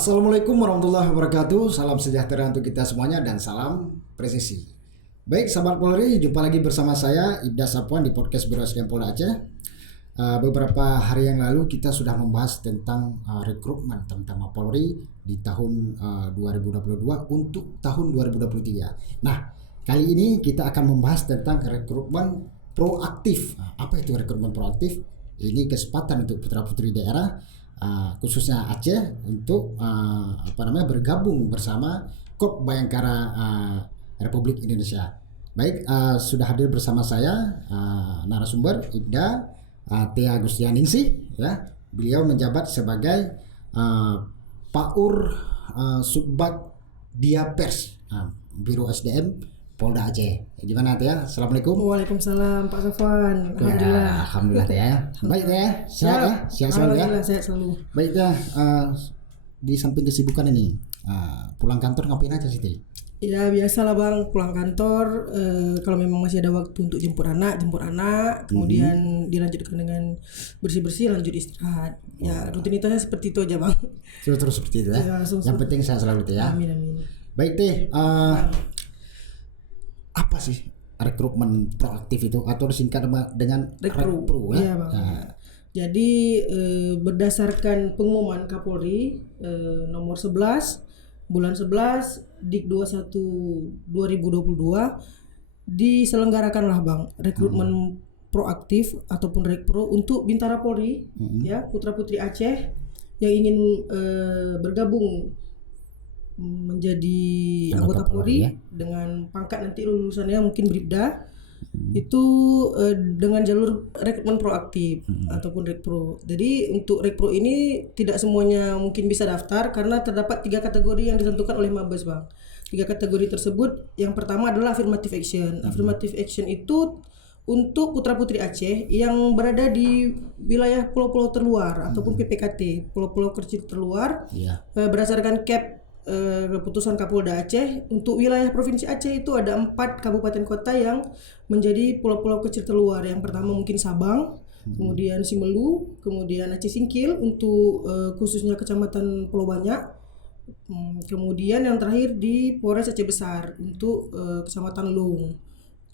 Assalamualaikum warahmatullahi wabarakatuh. Salam sejahtera untuk kita semuanya dan salam presisi. Baik sahabat Polri, jumpa lagi bersama saya Ibda Sapuan di podcast Biro SDM Polda Aceh. Beberapa hari yang lalu kita sudah membahas tentang rekrutmen terutama Polri di tahun 2022 untuk tahun 2023. Nah, kali ini kita akan membahas tentang rekrutmen proaktif. Apa itu rekrutmen proaktif? Ini kesempatan untuk putra-putri daerah khususnya Aceh untuk bergabung bersama Korps Bayangkara Republik Indonesia. Baik, sudah hadir bersama saya narasumber Ibda Tia Gustianingsih, ya. Beliau menjabat sebagai Paur Subbag Diapers Biro SDM Polda Aceh. Gimana Tia? Assalamualaikum. Waalaikumsalam Pak Safwan. Alhamdulillah. Ya, alhamdulillah Tia. Baik Tia, sehat ya? Sehat selalu ya? Alhamdulillah sehat selalu. Baik Tia, di samping kesibukan ini pulang kantor ngapain aja sih Tia? Ya biasalah Bang, pulang kantor kalau memang masih ada waktu untuk jemput anak, kemudian dilanjutkan dengan bersih-bersih, lanjut istirahat. Ya rutinitasnya seperti itu aja Bang. Terus seperti itu ya. Yang penting sehat selalu Tia. Amin amin. Baik Tia, apa sih rekrutmen proaktif itu atau disingkat dengan Rekpro ya? Iya, Bang. Nah, jadi berdasarkan pengumuman Kapolri nomor 11 bulan 11 Dik 21 2022 diselenggarakanlah Bang rekrutmen proaktif ataupun Rekpro untuk Bintara Polri ya, putra-putri Aceh yang ingin bergabung menjadi anggota Polri ya, dengan pangkat nanti lulusannya mungkin Bribda itu dengan jalur rekrutmen proaktif ataupun Rekpro. Jadi untuk Rekpro ini tidak semuanya mungkin bisa daftar karena terdapat 3 kategori yang ditentukan oleh Mabes Bang. 3 kategori tersebut, yang pertama adalah affirmative action. Affirmative action itu untuk putra-putri Aceh yang berada di wilayah pulau-pulau terluar ataupun PPKT, pulau-pulau kecil terluar, berdasarkan keputusan Kapolda Aceh. Untuk wilayah Provinsi Aceh itu ada 4 kabupaten kota yang menjadi pulau-pulau kecil terluar. Yang pertama mungkin Sabang, kemudian Simelu, kemudian Aceh Singkil untuk khususnya Kecamatan Pulau Banyak, kemudian yang terakhir di Polres Aceh Besar untuk Kecamatan Long.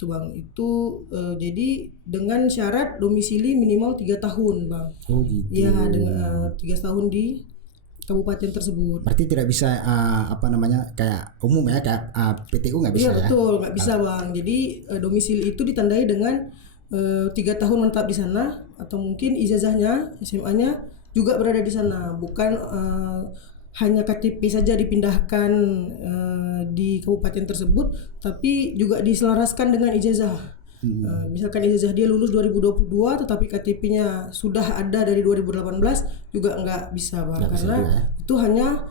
Itu Bang, itu jadi dengan syarat domisili minimal 3 tahun Bang. Oh gitu. Ya, dengan 3 tahun di kabupaten tersebut. Berarti tidak bisa kayak umum ya, kayak PTU nggak bisa. Iya betul, nggak bisa Bang. Jadi domisili itu ditandai dengan 3 tahun menetap di sana atau mungkin ijazahnya SMA-nya juga berada di sana, bukan hanya KTP saja dipindahkan di kabupaten tersebut, tapi juga diselaraskan dengan ijazah. Misalkan ijazah dia lulus 2022 tetapi KTP-nya sudah ada dari 2018 juga nggak bisa Bang, karena itu hanya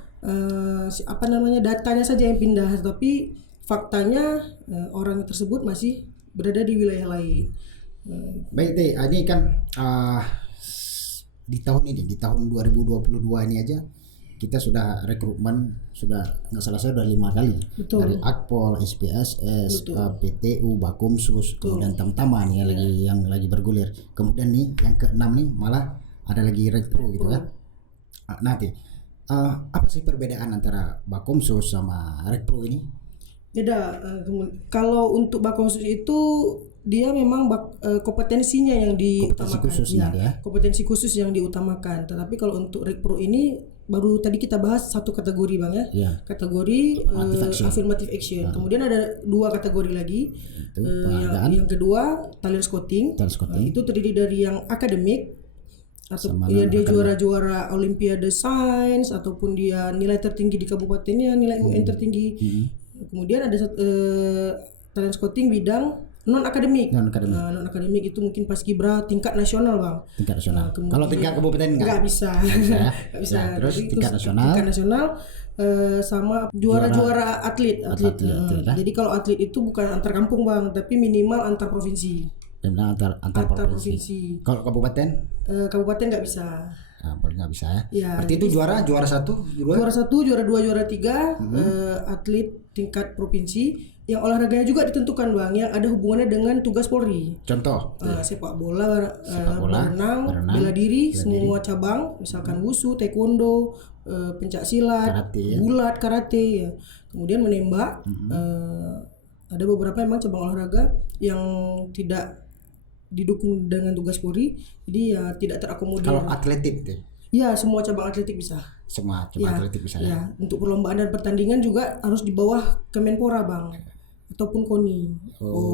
datanya saja yang pindah, tapi faktanya orang tersebut masih berada di wilayah lain. Baik Teh, ini kan di tahun 2022 ini aja kita sudah rekrutmen, sudah nggak salah saya udah 5 kali. Betul. Dari Akpol, SPSS, PTU, Bakumsus, kemudian Tamtama nih yang lagi bergulir. Kemudian nih yang ke-6 nih malah ada lagi Rekpro gitu kan. Nanti apa sih perbedaan antara Bakumsus sama Rekpro ini? Beda. Kalau untuk Bakumsus itu dia memang kompetensinya yang diutamakan, kompetensi khusus yang diutamakan. Tetapi kalau untuk Rekpro ini baru tadi kita bahas 1 kategori Bang ya. Kategori affirmative action. Kemudian ada 2 kategori lagi. Yang kedua talent scouting. Itu terdiri dari yang akademik atau dia juara-juara Olimpiade Sains ataupun dia nilai tertinggi di kabupatennya, nilai UN tertinggi. Kemudian ada talent scouting bidang non akademik itu mungkin paskibra tingkat nasional Bang. Tingkat nasional. Kalau tingkat kabupaten nggak bisa. Nggak bisa. Nah, terus tingkat nasional sama juara atlet. Jadi kalau atlet itu bukan antar kampung Bang, tapi minimal antar provinsi. Antar provinsi. Kalau kabupaten? Kabupaten nggak bisa. Boleh nggak bisa ya. Berarti itu juara 1, juara 2, juara 3 atlet tingkat provinsi. Yang olahraganya juga ditentukan Bang, yang ada hubungannya dengan tugas Polri. Contoh? Sepak bola, berenang, bela diri, semua cabang, misalkan wusu, taekwondo, pencak silat, Karate, ya. gulat, karate ya. Kemudian menembak. Ada beberapa memang cabang olahraga yang tidak didukung dengan tugas Polri, jadi ya tidak terakomodir. Kalau atletik deh, Ya, semua cabang atletik bisa. semua cabang Ya, atletik bisa ya. ya. Untuk perlombaan dan pertandingan juga harus di bawah Kemenpora, Bang. Ataupun KONI.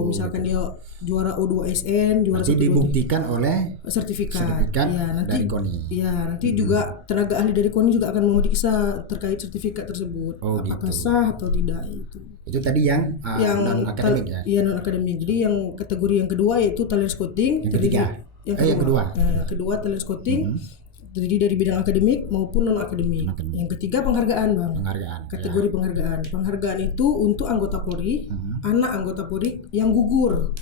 Misalkan dia juara O2SN, juara Nanti 1 dibuktikan oleh sertifikat. Ya, nanti dari KONI. ya, nanti juga tenaga ahli dari KONI juga akan memeriksa terkait sertifikat tersebut. Apakah sah atau tidak itu. Itu tadi yang non akademik ya. Iya, non akademik. Jadi yang kategori yang kedua yaitu talent scouting. Yang ketiga. Yang kedua. Yang kedua talent scouting. Terdiri dari bidang akademik maupun non akademik. Yang ketiga penghargaan, Bang. Kategori penghargaan. Penghargaan itu untuk anggota Polri, anak anggota Polri yang gugur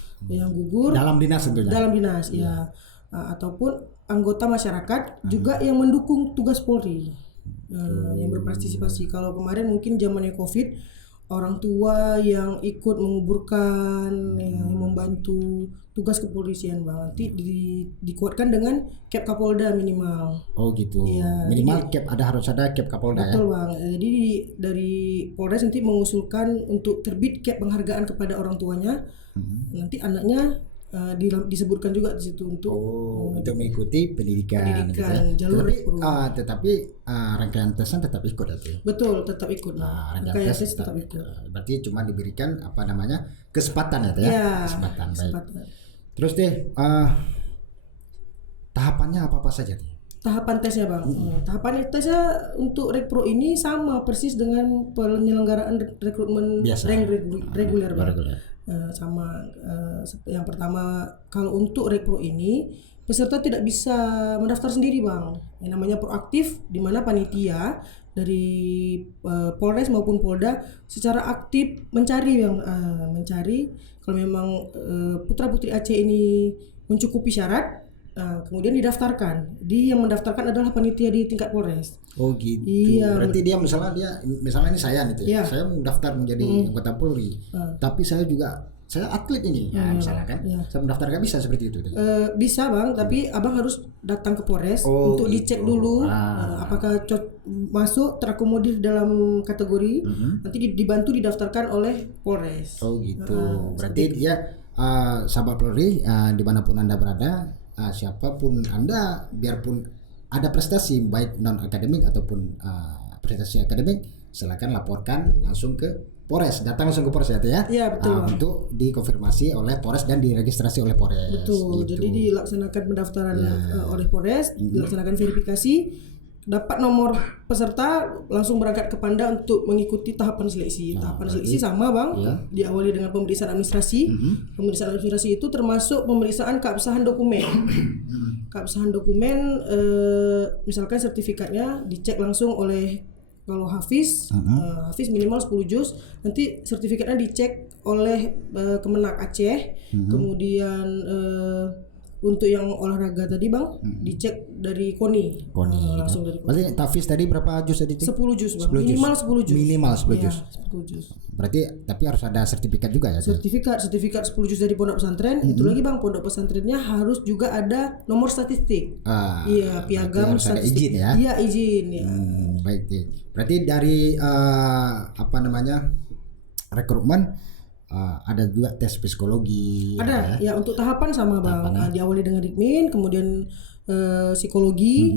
Dalam dinas tentunya. dalam dinas, ya. Ataupun anggota masyarakat juga yang mendukung tugas Polri, yang berpartisipasi. Kalau kemarin mungkin zamannya COVID, orang tua yang ikut menguburkan, yang membantu tugas kepolisian, Bang. Nanti dikuatkan dengan Cap Kapolda minimal. Oh gitu. Ya, minimal harus ada Cap Kapolda. Betul, ya. Bang. Jadi dari Polres nanti mengusulkan untuk terbit Cap penghargaan kepada orang tuanya. Nanti anaknya disebutkan juga di situ untuk mengikuti pendidikan gitu ya. jalur tetapi rangkaian tesnya tetap ikut itu. Betul, tetap ikut. Rangkaian tes tetap ikut. Berarti cuma diberikan kesempatan ya. Kesempatan. Baik. Terus deh tahapannya apa saja nih? Tahapan tesnya, Bang. Tahapan tesnya untuk Rekpro ini sama persis dengan penyelenggaraan rekrutmen reguler, Bang. Sama yang pertama, kalau untuk Rekpro ini peserta tidak bisa mendaftar sendiri, Bang. Yang namanya proaktif, di mana panitia dari Polres maupun Polda secara aktif mencari kalau memang putra putri Aceh ini mencukupi syarat, kemudian didaftarkan. Yang mendaftarkan adalah panitia di tingkat Polres. Oh gitu. Iya. Berarti misalnya ini saya nih, Iya. saya mendaftar menjadi anggota Polri, tapi saya atlet ini, misalnya kan, saya mendaftar nggak bisa seperti itu. Bisa, Bang, tapi abang harus datang ke Polres untuk dicek dulu apakah masuk terakomodir dalam kategori, nanti dibantu didaftarkan oleh Polres. Oh gitu. Berarti dia sahabat Polri, dimanapun Anda berada, siapapun Anda, biarpun ada prestasi baik non akademik ataupun prestasi akademik, silakan laporkan langsung ke Polres, datang langsung ke Polres ya. Iya, betul. Untuk dikonfirmasi oleh Polres dan diregistrasi oleh Polres. Betul. Gitu. Jadi dilaksanakan pendaftaran oleh Polres, dilaksanakan verifikasi, dapat nomor peserta, langsung berangkat ke Panda untuk mengikuti tahapan seleksi. Tahapan seleksi sama, Bang. Diawali dengan pemeriksaan administrasi. Pemeriksaan administrasi itu termasuk pemeriksaan keabsahan dokumen. Keabsahan dokumen, misalkan sertifikatnya dicek langsung oleh, kalau Hafiz minimal 10 juz, nanti sertifikatnya dicek oleh Kemenak Aceh. Kemudian untuk yang olahraga tadi, Bang, dicek dari KONI. Langsung dari KONI. Berarti Hafiz tadi berapa juz tadi? 10 juz, Bang. Minimal 10 juz. Minimal 10 juz. 10 juz. Berarti tapi harus ada sertifikat juga ya? Sertifikat 10 juz dari pondok pesantren. Itu lagi, Bang, pondok pesantrennya harus juga ada nomor statistik. Iya, piagam statistik. Izin ya? Iya, izin ya. Baik, berarti dari rekrutmen ada juga tes psikologi. Ada ya, untuk tahapan sama, Bang. Diawali dengan Dikmin, kemudian psikologi.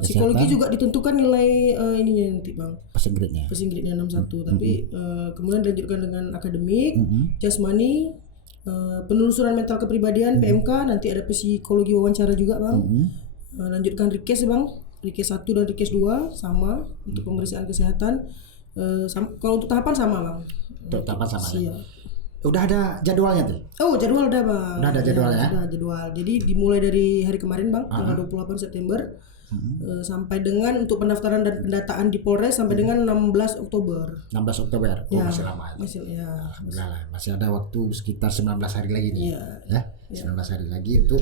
Psikologi juga ditentukan nilai ininya nanti, Bang. Passing grade-nya 61. Tapi kemudian dilanjutkan dengan akademik, jasmani, penelusuran mental kepribadian, PMK, nanti ada psikologi wawancara juga, Bang. Lanjutkan Rikes, Bang. Rikes 1 dan Rikes 2 sama untuk pemeriksaan kesehatan. Kalau untuk tahapan sama, Bang. Untuk tahapan sama ya. Udah ada jadwalnya tuh? Oh, jadwal udah, Bang. Udah ada jadwal ya? Sudah jadwal. Jadi dimulai dari hari kemarin, Bang, tanggal 28 September sampai dengan untuk pendaftaran dan pendataan di Polres sampai dengan 16 Oktober. 16 Oktober. Oh, masih lama. Masih ada waktu sekitar 19 hari lagi nih. Ya. 19 hari lagi untuk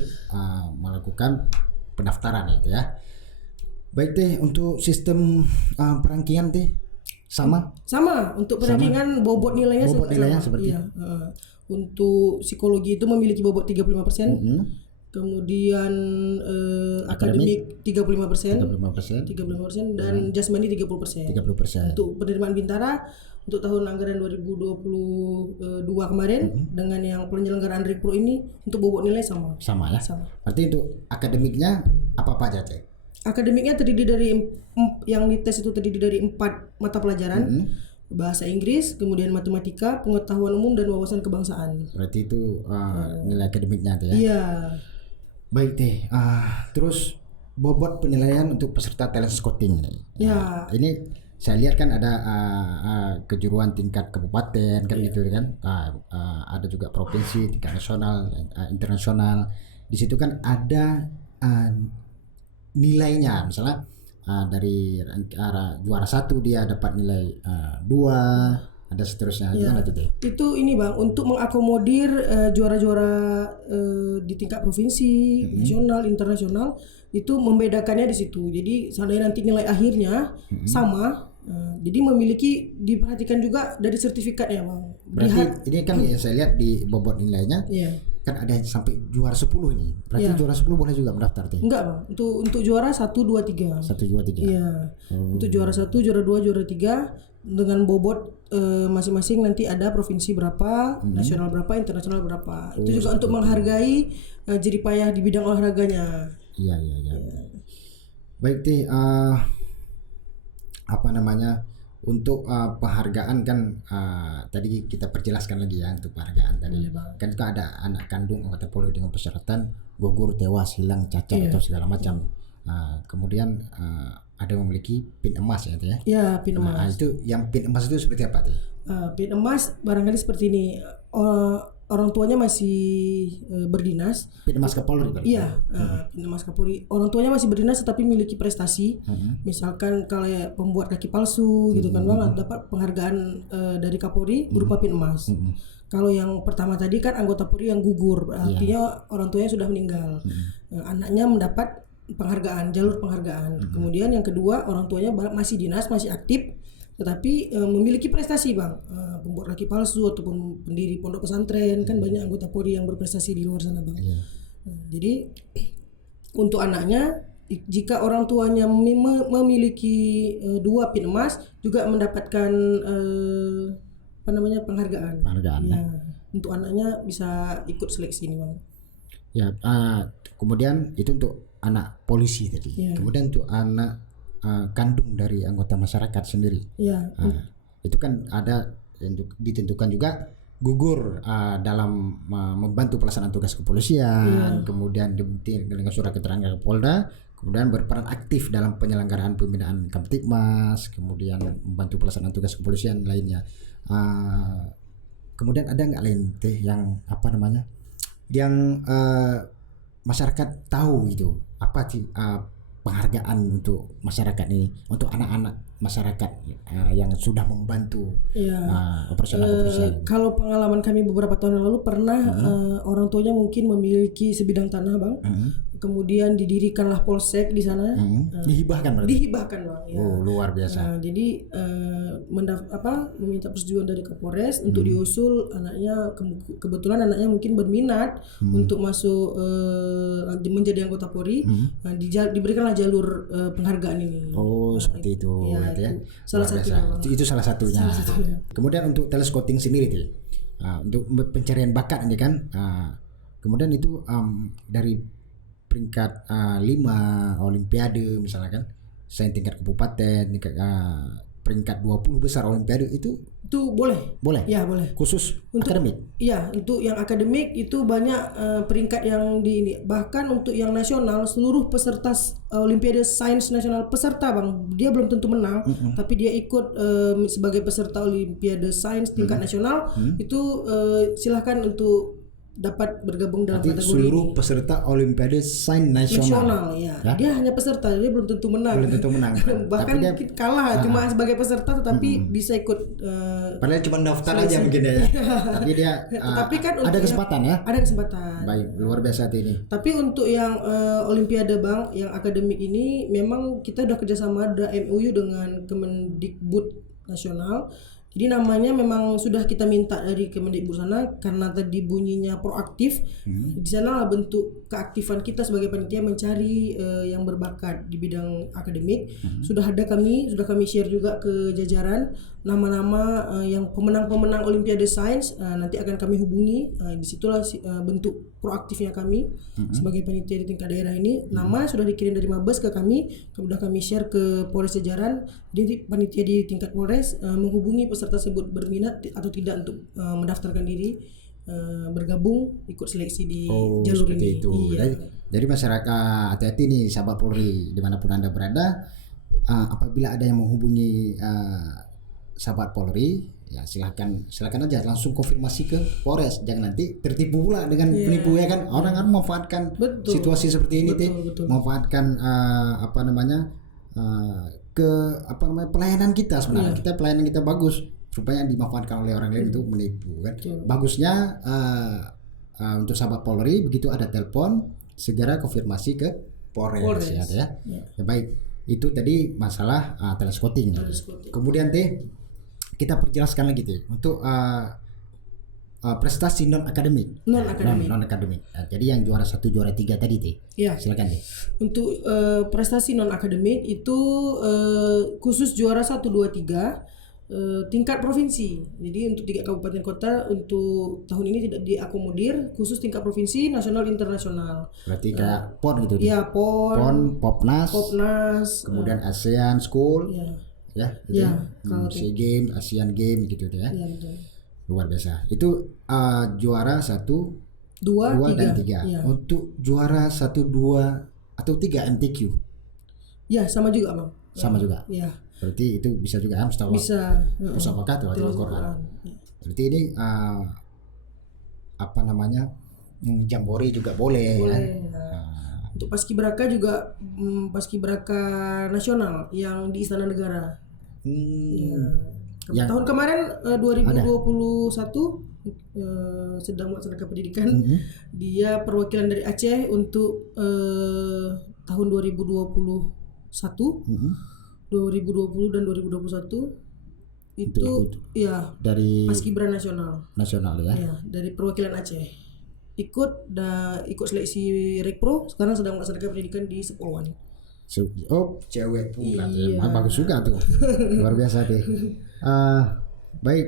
melakukan pendaftaran itu ya. Baik deh, untuk sistem perangkian teh sama untuk perankingan bobot nilainya seperti iya. Untuk psikologi itu memiliki bobot 35%, kemudian akademik 35%, 35%, dan jasmani 30%. 30%. Untuk penerimaan Bintara untuk tahun anggaran 2022 kemarin dengan yang penyelenggaraan Rekpro ini untuk bobot nilai sama. Sama ya. Sama. Berarti untuk akademiknya apa aja, Teh? Akademiknya terdiri dari yang dites itu terdiri dari 4 mata pelajaran. Bahasa Inggris, kemudian matematika, pengetahuan umum, dan wawasan kebangsaan. Berarti itu nilai akademiknya tuh ya. Iya. Baik Teh. Terus bobot penilaian untuk peserta talent scouting ini. Ya. Ini saya lihat kan ada kejuruan tingkat kabupaten kan gitu kan. Ada juga provinsi, tingkat nasional, internasional. Di situ kan ada nilainya, misalnya dari juara 1 dia dapat nilai 2, ada seterusnya. Gimana tuh Teh? Itu ini Bang, untuk mengakomodir juara-juara di tingkat provinsi, nasional, internasional, itu membedakannya di situ. Jadi seandainya nanti nilai akhirnya sama, jadi diperhatikan juga dari sertifikatnya Bang. Berarti ini kan yang saya lihat di bobot nilainya. Kan ada yang sampai juara 10 ini. Berarti juara 10 boleh juga mendaftar Teh? Enggak Bang, untuk juara 1, 2, 3. 1, 2, 3. Iya. Untuk juara 1, juara 2, juara 3 dengan bobot masing-masing nanti ada provinsi berapa, nasional berapa, internasional berapa. Itu juga untuk menghargai jerih payah di bidang olahraganya. Iya. Baik Teh, apa namanya? Untuk penghargaan kan tadi kita perjelaskan lagi ya untuk penghargaan tadi. Kan itu ada anak kandung anggota Polri dengan persyaratan gugur, tewas, hilang, cacat atau segala macam. Kemudian ada yang memiliki pin emas ya, Teh ya. Ya, pin emas. Itu yang pin emas itu seperti apa Teh? Pin emas barangkali seperti ini. Orang tuanya masih berdinas. Pin emas Kapolri berarti? Iya, pin emas Kapolri. Orang tuanya masih berdinas tetapi memiliki prestasi. Misalkan kalau pembuat kaki palsu gitu kan Bang, dapat penghargaan dari Kapolri berupa pin emas. Kalau yang pertama tadi kan anggota Polri yang gugur, artinya orang tuanya sudah meninggal. Anaknya mendapat penghargaan, jalur penghargaan. Kemudian yang kedua, orang tuanya masih dinas, masih aktif, tetapi memiliki prestasi Bang, pembuat kaki palsu ataupun pendiri pondok pesantren, kan banyak anggota Polri yang berprestasi di luar sana Bang. Jadi untuk anaknya, jika orang tuanya memiliki 2 pin emas, juga mendapatkan penghargaan. Ya, untuk anaknya bisa ikut seleksi ini Bang. Ya, kemudian itu untuk anak polisi tadi. Kemudian untuk anak kandung dari anggota masyarakat sendiri. Itu kan ada ditentukan juga gugur dalam membantu pelaksanaan tugas kepolisian, kemudian dibuktikan dengan surat keterangan Kapolda, kemudian berperan aktif dalam penyelenggaraan pembinaan Kamtibmas, kemudian membantu pelaksanaan tugas kepolisian lainnya. Kemudian ada nggak lain Teh yang yang masyarakat tahu gitu apa sih penghargaan untuk masyarakat ini, untuk anak-anak masyarakat yang sudah membantu operasional. Kalau pengalaman kami beberapa tahun yang lalu pernah orang tuanya mungkin memiliki sebidang tanah Bang, kemudian didirikanlah polsek di sana. Dihibahkan berarti? Dihibahkan Bang. Ya. Oh, luar biasa. Jadi meminta persetujuan dari Kapolres untuk diusul anaknya, kebetulan anaknya mungkin berminat untuk masuk menjadi anggota Polri, diberikanlah jalur penghargaan ini. Oh, seperti itu. Ya, salah satunya. Itu salah satunya. Kemudian untuk telescouting sendiri tuh, untuk pencarian bakat ini kan, kemudian itu dari peringkat 5 Olimpiade misalnya kan, selain tingkat kabupaten, tingkat peringkat 20 besar Olimpiade itu boleh. Ya boleh. Khusus untuk akademik. Iya, untuk yang akademik itu banyak peringkat yang di ini. Bahkan untuk yang nasional, seluruh peserta Olimpiade Sains Nasional peserta Bang, dia belum tentu menang, tapi dia ikut sebagai peserta Olimpiade Sains tingkat nasional, itu silahkan untuk dapat bergabung dalam kategori seluruh ini. Peserta Olimpiade Sains Nasional. Ya. Dia hanya peserta, dia belum tentu menang. Bahkan dia mungkin kalah cuma sebagai peserta, tetapi bisa ikut. Padahal cuma daftar aja mungkin ya. Tapi dia tapi kan ada kesempatan ya. Ada kesempatan. Baik, luar biasa ini. Tapi untuk yang Olimpiade Bang, yang akademik ini memang kita udah kerjasama, ada MOU dengan Kemendikbud nasional. Jadi namanya memang sudah kita minta dari Kemendikbud sana karena tadi bunyinya proaktif. Di sana bentuk keaktifan kita sebagai panitia mencari yang berbakat di bidang akademik. Sudah kami share juga ke jajaran nama-nama yang pemenang-pemenang Olimpiade Sains, nanti akan kami hubungi. Disitulah bentuk proaktifnya kami sebagai panitia di tingkat daerah ini. Nama sudah dikirim dari Mabes ke kami, sudah kami share ke Polres jajaran. Jadi panitia di tingkat Polres menghubungi peserta tersebut berminat atau tidak untuk mendaftarkan diri bergabung ikut seleksi di jalur ini. Itu. Iya. Jadi masyarakat hati-hati nih sahabat Polri dimanapun Anda berada, apabila ada yang menghubungi sahabat Polri, ya silakan aja langsung konfirmasi ke Polres, jangan nanti tertipu pula dengan penipu ya kan. Orang kan memanfaatkan situasi seperti ini memanfaatkan pelayanan kita sebenarnya. Kita pelayanan kita bagus, rupanya dimanfaatkan oleh orang lain untuk menipu kan. Bagusnya untuk sahabat Polri begitu ada telepon segera konfirmasi ke Polres. Ya. Baik, itu tadi masalah telescouting. Kemudian kita perjelaskan lagi untuk prestasi non akademik. Non akademik. Jadi yang juara 1, juara 3 tadi Ya. Silakan Untuk prestasi non akademik itu khusus juara 1, 2, 3 tingkat provinsi. Jadi untuk 3 kabupaten kota untuk tahun ini tidak diakomodir, khusus tingkat provinsi, nasional, internasional. Berarti kayak PON gitu. Iya, PON, Popnas, kemudian ASEAN School. SEA Games, ASEAN Games gitu ya. Iya, betul. Luar biasa. Itu juara 1, 2 dan 3. Ya. Untuk juara 1, 2 atau 3 MTQ. Ya, sama juga, Bang. Sama juga. Ya. Berarti itu bisa juga bisa. Musabaqah atau Al-Qur'an. Berarti ini jambore juga boleh. Boleh. Untuk paskibraka juga paskibraka nasional yang di Istana Negara. Tahun kemarin 2021 sedang melaksanakan pendidikan. Dia perwakilan dari Aceh untuk tahun 2021, 2020 dan 2021 itu ya dari paskibra nasional ya. Ya, dari perwakilan Aceh. Ikut seleksi Rekpro, sekarang sedang melaksanakan pendidikan di Sepulauan. Cewek pula. Bagus juga tuh. Luar biasa baik,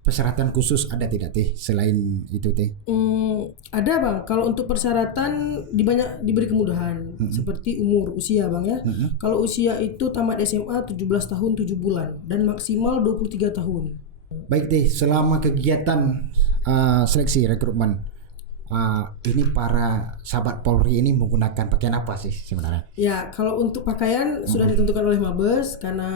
persyaratan khusus ada tidak selain itu ada, Bang. Kalau untuk persyaratan diberi kemudahan seperti usia, Bang ya. Kalau usia itu tamat SMA 17 tahun 7 bulan dan maksimal 23 tahun. Baik selama kegiatan seleksi rekrutmen ini para sahabat Polri ini menggunakan pakaian apa sih sebenarnya? Ya, kalau untuk pakaian sudah ditentukan oleh Mabes karena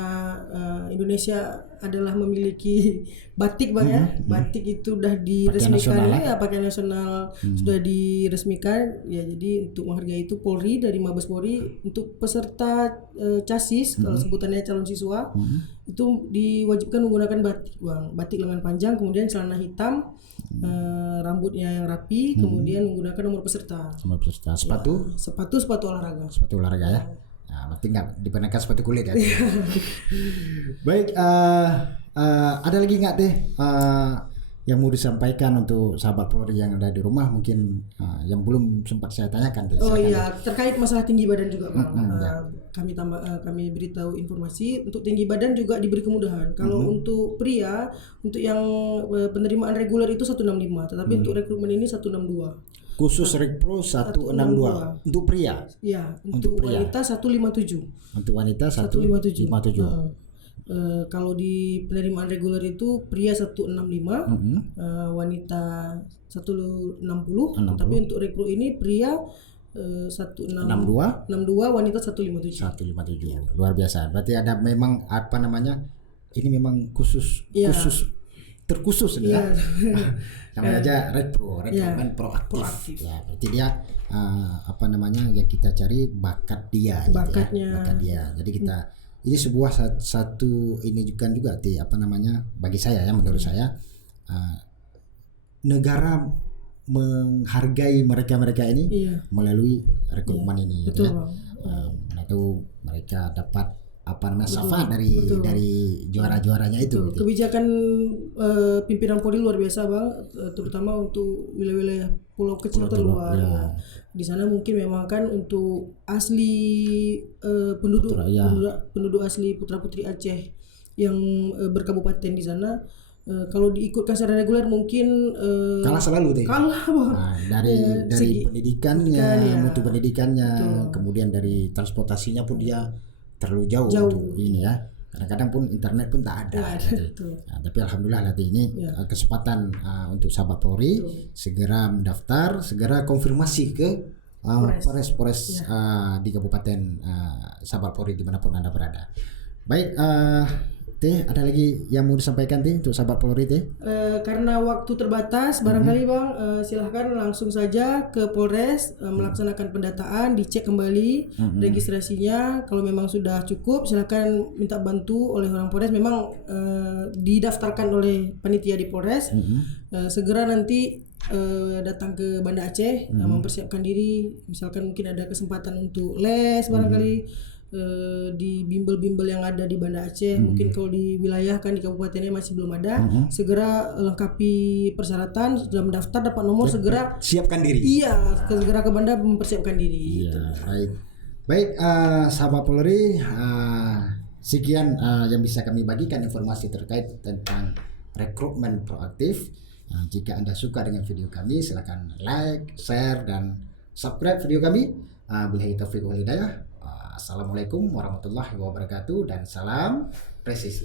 Indonesia adalah memiliki batik, Bang ya. Batik itu sudah diresmikan pakaian nasional sudah diresmikan ya. Jadi untuk menghargai itu Polri dari Mabes Polri untuk peserta casis kalau sebutannya calon siswa itu diwajibkan menggunakan batik, Bang. Batik lengan panjang, kemudian celana hitam, rambutnya yang rapi, kemudian menggunakan nomor peserta. Sepatu? Sepatu olahraga. Sepatu olahraga ya. Nah, berarti nggak dikenakan sepatu kulit ya. Baik, ada lagi nggak yang mau disampaikan untuk sahabat Polri yang ada di rumah mungkin yang belum sempat saya tanyakan terkait masalah tinggi badan juga, Bang. Kami beritahu informasi untuk tinggi badan juga diberi kemudahan. Kalau untuk pria, untuk yang penerimaan reguler itu 165, tetapi untuk rekrutmen ini 162. Khusus Rekpro 162 untuk pria. Ya, untuk wanita 157. Untuk wanita 157. Kalau di penerimaan reguler itu pria 165, wanita 160, tapi untuk rekrut ini pria 162, wanita 157. Luar biasa. Berarti ada memang ini memang khusus terkhusus ya. Namanya aja Rekpro kan proaktif. Ya, berarti dia yang kita cari bakat dia bakatnya. Bakat dia. Jadi kita ini sebuah satu ini juga bagi saya menurut saya negara menghargai mereka ini melalui rekrutmen ini betul, atau mereka dapat apa namanya syafaat dari juara-juaranya itu. Betul. Gitu. Kebijakan pimpinan Polri luar biasa Bang, terutama untuk wilayah-wilayah pulau kecil terluar. Ya. Di sana mungkin memang kan untuk asli penduduk asli putra putri Aceh yang berkabupaten di sana, kalau diikutkan secara reguler mungkin kalah selalu deh. Kalah Bang. Nah, dari pendidikannya, mutu pendidikannya, Betul. kemudian dari transportasinya pun dia terlalu jauh untuk ini ya. Kadang-kadang pun internet pun tak ada. Nah, tapi alhamdulillah nanti ini kesempatan untuk sahabat Polri segera mendaftar, segera konfirmasi ke Polres di Kabupaten sahabat Polri dimanapun Anda berada. Baik, Teh, ada lagi yang mau disampaikan Teh untuk sahabat Polri Teh? Karena waktu terbatas, barangkali Bang, silahkan langsung saja ke Polres melaksanakan pendataan, dicek kembali registrasinya. Kalau memang sudah cukup, silahkan minta bantu oleh orang Polres. Memang didaftarkan oleh panitia di Polres. Segera nanti datang ke Banda Aceh, mempersiapkan diri. Misalkan mungkin ada kesempatan untuk les barangkali. Di bimbel-bimbel yang ada di Banda Aceh, mungkin kalau di wilayah kan di kabupatennya masih belum ada, segera lengkapi persyaratan, sudah mendaftar dapat nomor segera siapkan diri. Iya, segera ke Banda mempersiapkan diri. Iya, baik sahabat Polri, sekian yang bisa kami bagikan informasi terkait tentang rekrutmen proaktif. Jika Anda suka dengan video kami, silakan like, share, dan subscribe video kami. Billahi taufiq wal hidayah. Assalamualaikum warahmatullahi wabarakatuh dan salam presisi.